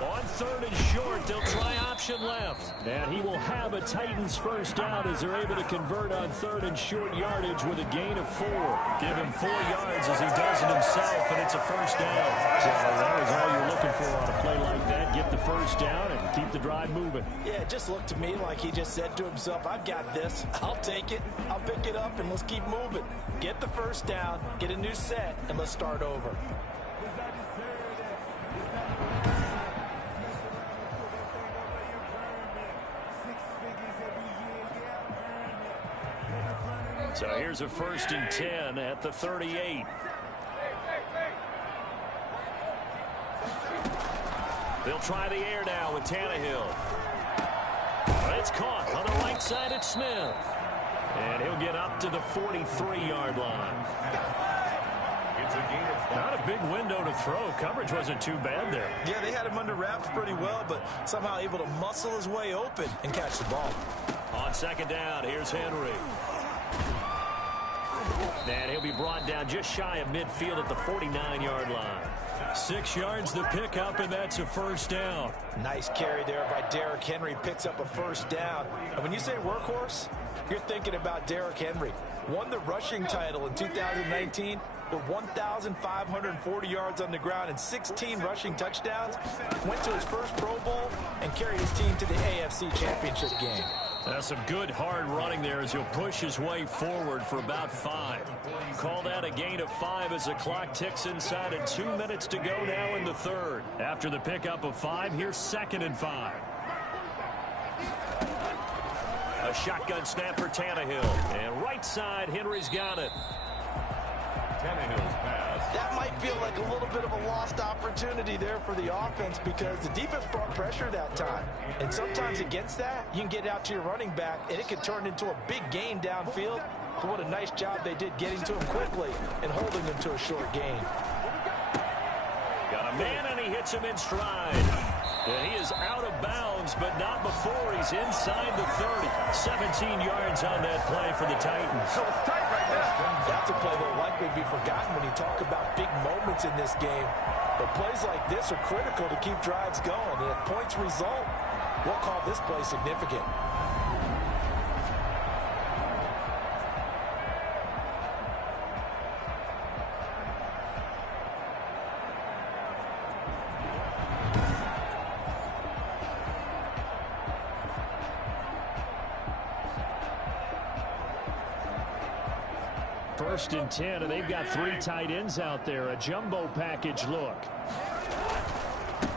On 3rd and short, they'll try option left. And he will have a Titans first down as they're able to convert on 3rd and short yardage with a gain of 4. Give him 4 yards as he does it himself, and it's a first down. So that was all you're looking for on a play like that. Get the first down and keep the drive moving. Yeah, it just looked to me like he just said to himself, I've got this. I'll take it. I'll pick it up, and let's keep moving. Get the first down, get a new set, and let's start over. So here's a 1st and 10 at the 38. They'll try the air now with Tannehill. It's caught on the right side at Smith. And he'll get up to the 43-yard line. Not a big window to throw. Coverage wasn't too bad there. Yeah, they had him under wraps pretty well, but somehow able to muscle his way open and catch the ball. On 2nd down, here's Henry. And he'll be brought down just shy of midfield at the 49-yard line. 6 yards the pickup, and that's a first down. Nice carry there by Derrick Henry. Picks up a first down. And when you say workhorse, you're thinking about Derrick Henry. Won the rushing title in 2019 with 1,540 yards on the ground and 16 rushing touchdowns. Went to his first Pro Bowl and carried his team to the AFC Championship game. That's some good hard running there as he'll push his way forward for about 5. Called out a gain of 5 as the clock ticks inside and 2 minutes to go now in the 3rd. After the pickup of 5, here's 2nd and 5. A shotgun snap for Tannehill. And right side, Henry's got it. Tannehill's pass. That might feel like a little bit of a lost opportunity there for the offense because the defense brought pressure that time. And sometimes against that, you can get out to your running back, and it can turn into a big gain downfield. But what a nice job they did getting to him quickly and holding him to a short gain. Got a man, and he hits him in stride. And he is out of bounds, but not before he's inside the 30. 17 yards on that play for the Titans. So it's tight right now. That's a play that will likely be forgotten when you talk about big moments in this game. But plays like this are critical to keep drives going. And if points result, we'll call this play significant. First and 10, and they've got 3 tight ends out there. A jumbo package look.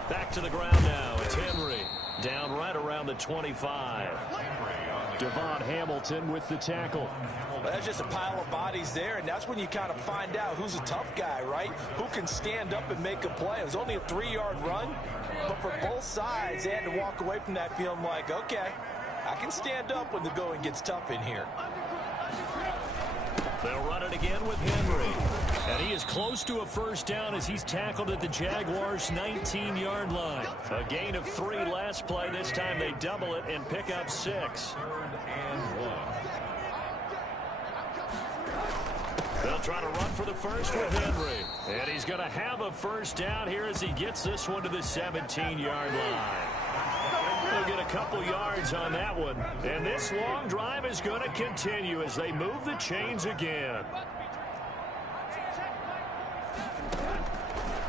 Back to the ground now. It's Henry. Down right around the 25. Devon Hamilton with the tackle. Well, that's just a pile of bodies there, and that's when you kind of find out who's a tough guy, right? Who can stand up and make a play. It was only a 3-yard run, but for both sides, they had to walk away from that feeling like, okay, I can stand up when the going gets tough in here. They'll run it again with Henry. And he is close to a first down as he's tackled at the Jaguars' 19-yard line. A gain of 3 last play. This time they double it and pick up 6. 3rd and 1. try to run for the first with Henry. And he's going to have a first down here as he gets this one to the 17-yard line. He'll get a couple yards on that one. And this long drive is going to continue as they move the chains again.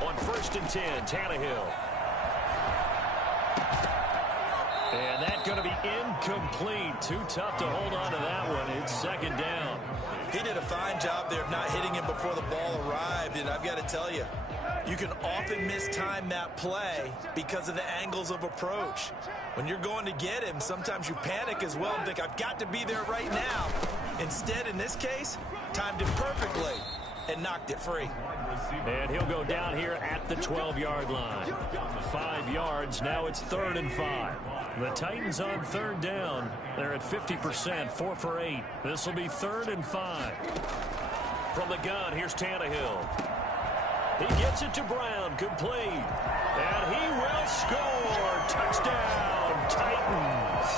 On 1st and 10, Tannehill. And that's going to be incomplete. Too tough to hold on to that one. It's 2nd down. He did a fine job there of not hitting him before the ball arrived, and I've got to tell you, you can often mistime that play because of the angles of approach. When you're going to get him, sometimes you panic as well and think, I've got to be there right now. Instead, in this case, timed it perfectly and knocked it free. And he'll go down here at the 12-yard line. 5 yards. Now it's 3rd and 5. The Titans on 3rd down. They're at 50%, 4 for 8. This will be 3rd and 5. From the gun, here's Tannehill. He gets it to Brown, complete. And he will score. Touchdown, Titans.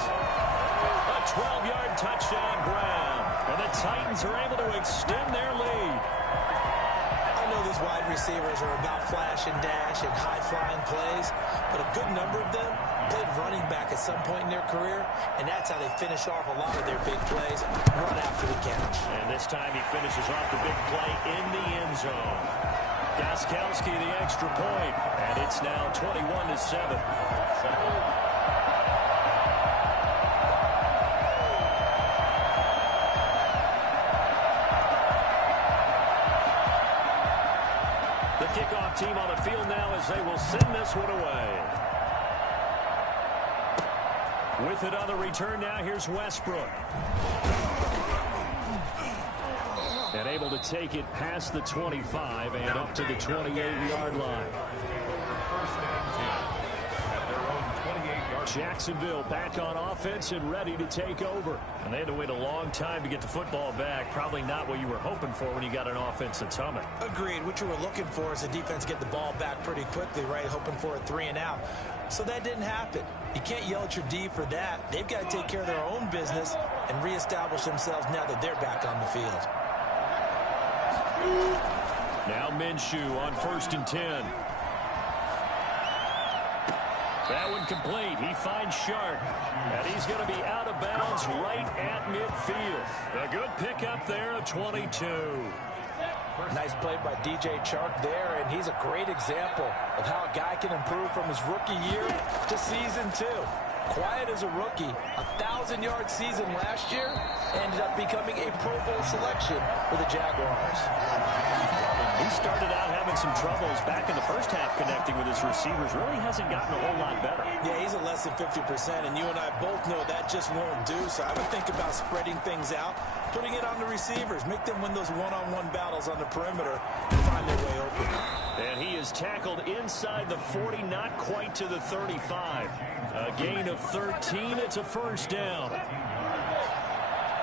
A 12-yard touchdown Brown. And the Titans are able to extend their lead. I know these wide receivers are about flash and dash and high-flying plays, but a good number of them played running back at some point in their career, and that's how they finish off a lot of their big plays, run after the catch. And this time he finishes off the big play in the end zone. Gostkowski the extra point, and it's now 21-7. The kickoff team on the field now as they will send this one away. With it on the return now, here's Westbrook. And able to take it past the 25 and up to the 28-yard line. Jacksonville back on offense and ready to take over. And they had to wait a long time to get the football back. Probably not what you were hoping for when you got an offense that's humming. Agreed. What you were looking for is the defense get the ball back pretty quickly, right? Hoping for a 3 and out. So that didn't happen. You can't yell at your D for that. They've got to take care of their own business and reestablish themselves now that they're back on the field. Now Minshew on 1st and 10. That one complete. He finds Shark. And he's going to be out of bounds right at midfield. A good pickup there of 22. Nice play by DJ Chark there, and he's a great example of how a guy can improve from his rookie year to season 2. Quiet as a rookie, 1,000-yard season last year, ended up becoming a Pro Bowl selection for the Jaguars. He started out having some troubles back in the first half connecting with his receivers. Really hasn't gotten a whole lot better. Yeah, he's at less than 50%, and you and I both know that just won't do. So I would think about spreading things out, putting it on the receivers, make them win those one-on-one battles on the perimeter and find their way open. And he is tackled inside the 40, not quite to the 35. A gain of 13. It's a first down.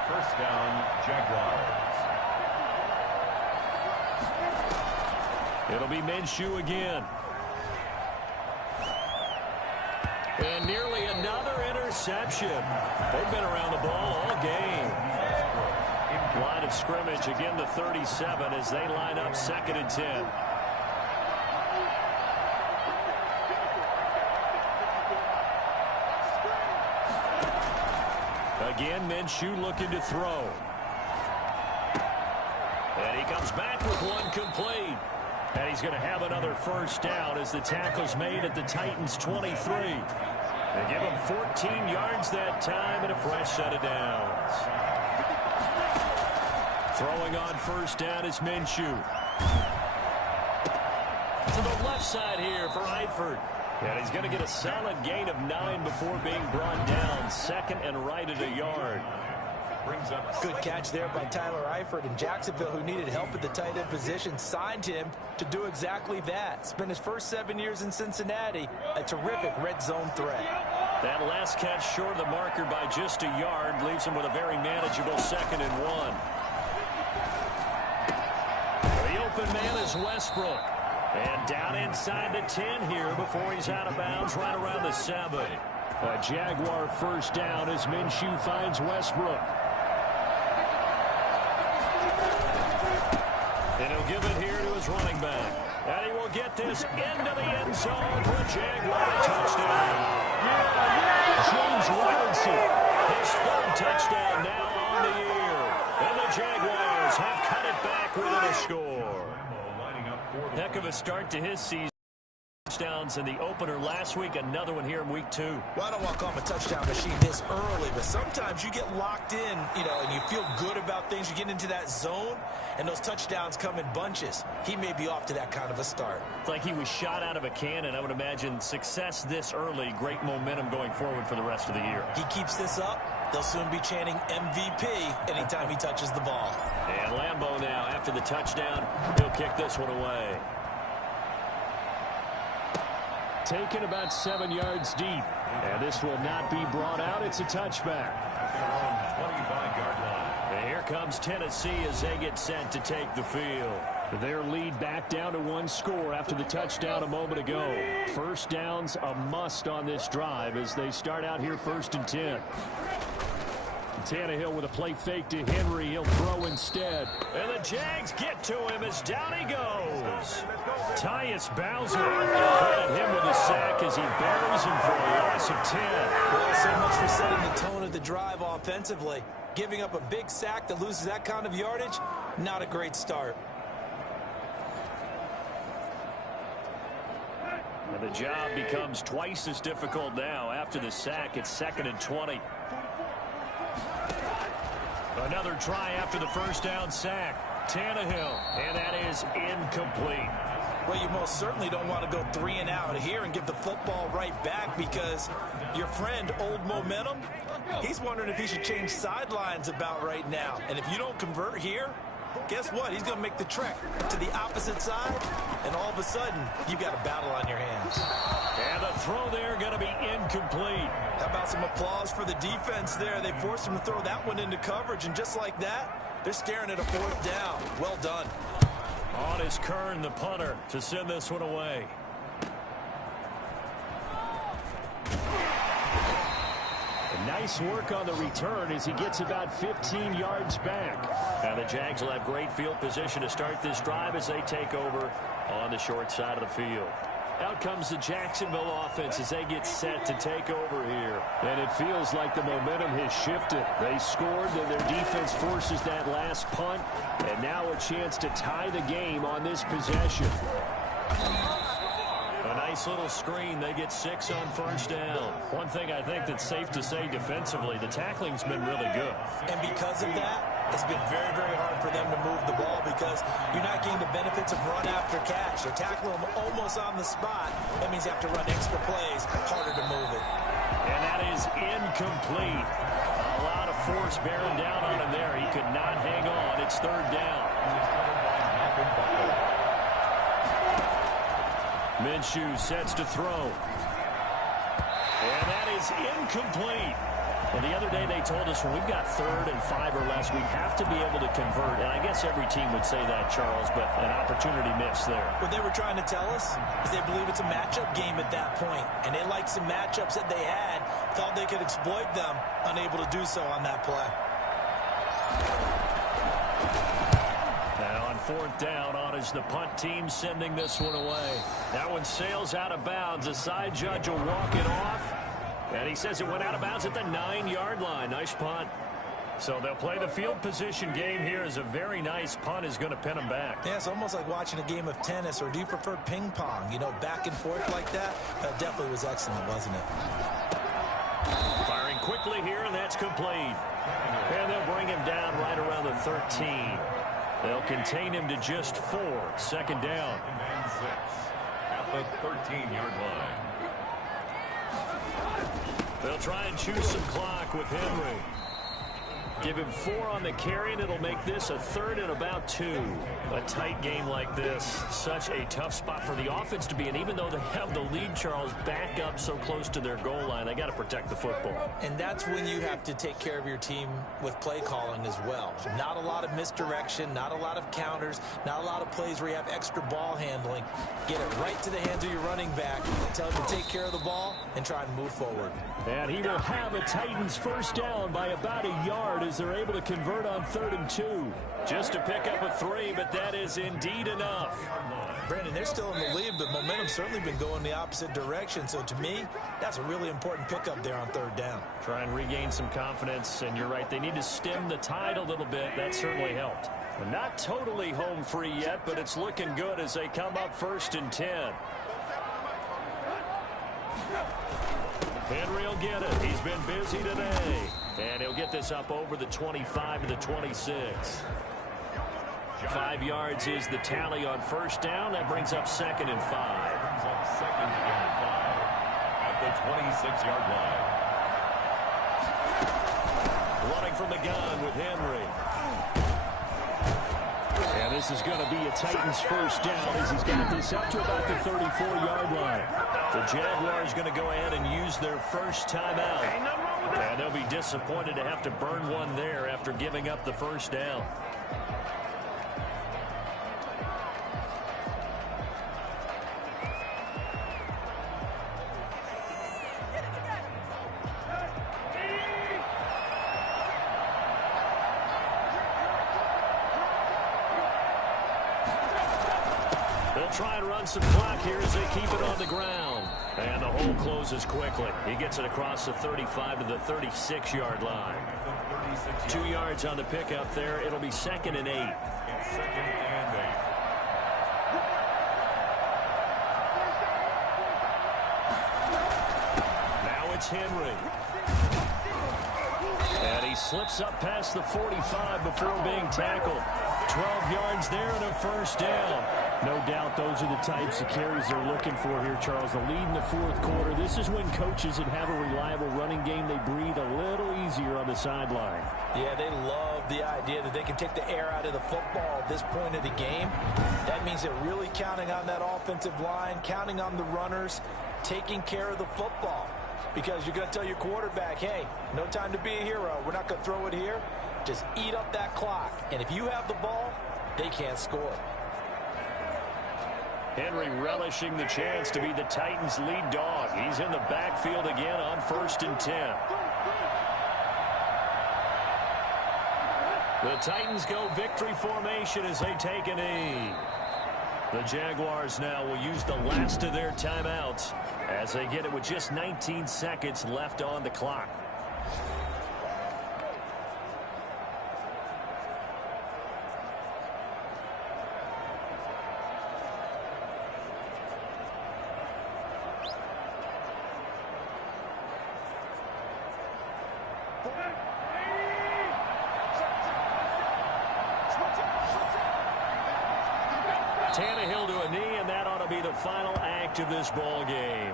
First down, Jaguars. It'll be Minshew again. And nearly another interception. They've been around the ball all game. Line of scrimmage, again the 37 as they line up 2nd and 10. Again, Minshew looking to throw. And he comes back with one complete. And he's going to have another first down as the tackle's made at the Titans' 23. They give him 14 yards that time and a fresh set of downs. Throwing on first down is Minshew. To the left side here for Eifert. And he's going to get a solid gain of 9 before being brought down. 2nd and right at a yard. Good catch there by Tyler Eifert, and Jacksonville, who needed help at the tight end position, signed him to do exactly that. Spent his first 7 years in Cincinnati, a terrific red zone threat. That last catch short of the marker by just a yard leaves him with a very manageable 2nd and 1. The open man is Westbrook. And down inside the 10 here before he's out of bounds right around the 7. A Jaguar first down as Minshew finds Westbrook. got this into the end zone for a Jaguar touchdown. James Robinson, his third touchdown now on the year. And the Jaguars have cut it back within a score. Heck of a start to his season. Touchdowns in the opener last week, another one here in week 2. Well, I don't want to call him a touchdown machine this early, but sometimes you get locked in, and you feel good about things. You get into that zone, and those touchdowns come in bunches. He may be off to that kind of a start. It's like he was shot out of a cannon. I would imagine success this early, great momentum going forward for the rest of the year. He keeps this up, they'll soon be chanting MVP anytime he touches the ball. And Lambeau now, after the touchdown, he'll kick this one away. Taken about 7 yards deep. And this will not be brought out. It's a touchback. And here comes Tennessee as they get set to take the field. Their lead back down to 1 score after the touchdown a moment ago. First down's a must on this drive as they start out here 1st and 10. Tannehill with a play fake to Henry. He'll throw instead. And the Jags get to him as down he goes. Tyus Bowser. Credit him with a sack as he buries him for a loss of 10. Well, so much for setting the tone of the drive offensively. Giving up a big sack that loses that kind of yardage, not a great start. And the job becomes twice as difficult now. After the sack, it's 2nd and 20. Another try after the first down sack. Tannehill, and that is incomplete. Well, you most certainly don't want to go 3 and out here and give the football right back because your friend, Old Momentum, he's wondering if he should change sidelines about right now. And if you don't convert here, guess what? He's going to make the trek to the opposite side, and all of a sudden, you've got a battle on your hands. And the throw there going to be incomplete. How about some applause for the defense there? They forced him to throw that one into coverage, and just like that, they're staring at a 4th down. Well done. On is Kern, the punter, to send this one away. Nice work on the return as he gets about 15 yards back. Now the Jags will have great field position to start this drive as they take over on the short side of the field. Out comes the Jacksonville offense as they get set to take over here. And it feels like the momentum has shifted. They scored, then their defense forces that last punt. And now a chance to tie the game on this possession. A nice little screen. They get 6 on first down. One thing I think that's safe to say defensively, the tackling's been really good. And because of that, it's been very, very hard for them to move the ball because you're not getting the benefits of run after catch. They're tackling them almost on the spot. That means you have to run extra plays, harder to move it. And that is incomplete. A lot of force bearing down on him there. He could not hang on. It's 3rd down. Minshew sets to throw. And that is incomplete. Well, the other day they told us when we've got 3rd and 5 or less, we have to be able to convert. And I guess every team would say that, Charles, but an opportunity missed there. What they were trying to tell us is they believe it's a matchup game at that point. And they liked some matchups that they had, thought they could exploit them, unable to do so on that play. Now on 4th down, on is the punt team sending this one away. That one sails out of bounds. The side judge will walk it off. And he says it went out of bounds at the 9-yard line. Nice punt. So they'll play the field position game here as a very nice punt is going to pin them back. Yeah, it's almost like watching a game of tennis, or do you prefer ping pong? You know, back and forth like that? That definitely was excellent, wasn't it? Firing quickly here, and that's complete. And they'll bring him down right around the 13. They'll contain him to just 4. 2nd down. At the 13-yard line. They'll try and choose some clock with Henry. Give him 4 on the carry, and it'll make this a 3rd and about 2. A tight game like this, such a tough spot for the offense to be in. Even though they have the lead, Charles, back up so close to their goal line, they got to protect the football. And that's when you have to take care of your team with play calling as well. Not a lot of misdirection, not a lot of counters, not a lot of plays where you have extra ball handling. Get it right to the hands of your running back, tell him to take care of the ball, and try and move forward. And he will have a Titans first down by about a yard as they're able to convert on 3rd and 2. Just to pick up a 3, but that is indeed enough. Brandon, they're still in the lead, but momentum's certainly been going the opposite direction. So to me, that's a really important pickup there on third down. Try and regain some confidence, and you're right, they need to stem the tide a little bit. That certainly helped. Well, not totally home free yet, but it's looking good as they come up 1st and 10. Henry will get it. He's been busy today. And he'll get this up over the 25 to the 26. 5 yards is the tally on 1st down. That brings up 2nd and 5. Brings up 2nd and 5 at the 26-yard line. Running from the gun with Henry. And this is going to be a Titans 1st down as he's got this up to about the 34-yard line. The Jaguars going to go ahead and use their first timeout. And they'll be disappointed to have to burn one there after giving up the 1st down. Try and run some clock here as they keep it on the ground. And the hole closes quickly. He gets it across the 35 to the 36-yard line. 2 yards on the pickup there. It'll be 2nd and 8. 2nd and 8. Now it's Henry. And he slips up past the 45 before being tackled. 12 yards there and a 1st down. No doubt those are the types of carries they're looking for here, Charles. The lead in the 4th quarter. This is when coaches that have a reliable running game, they breathe a little easier on the sideline. Yeah, they love the idea that they can take the air out of the football at this point of the game. That means they're really counting on that offensive line, counting on the runners, taking care of the football. Because you're going to tell your quarterback, hey, no time to be a hero. We're not going to throw it here. Just eat up that clock. And if you have the ball, they can't score. Henry relishing the chance to be the Titans' lead dog. He's in the backfield again on 1st and 10. The Titans go victory formation as they take a knee. The Jaguars now will use the last of their timeouts as they get it with just 19 seconds left on the clock. Tannehill to a knee, and that ought to be the final act of this ball game.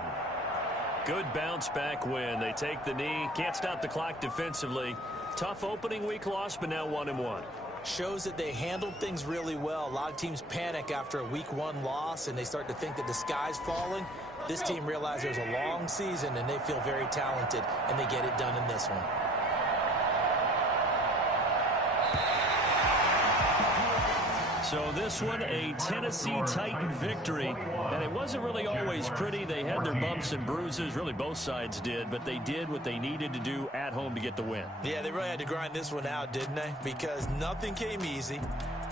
Good bounce back win. They take the knee. Can't stop the clock defensively. Tough opening week loss, but now 1-1. Shows that they handled things really well. A lot of teams panic after a week 1 loss, and they start to think that the sky's falling. This team realized there's a long season, and they feel very talented, and they get it done in this one. So this one, a Tennessee Titan victory. And it wasn't really always pretty. They had their bumps and bruises. Really, both sides did. But they did what they needed to do at home to get the win. Yeah, they really had to grind this one out, didn't they? Because nothing came easy.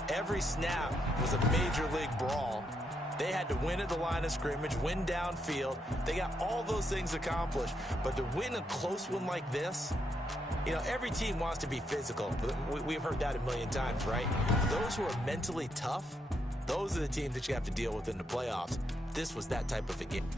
Every snap was a major league brawl. They had to win at the line of scrimmage, win downfield. They got all those things accomplished. But to win a close one like this, you know, every team wants to be physical. We've heard that a million times, right? Those who are mentally tough, those are the teams that you have to deal with in the playoffs. This was that type of a game.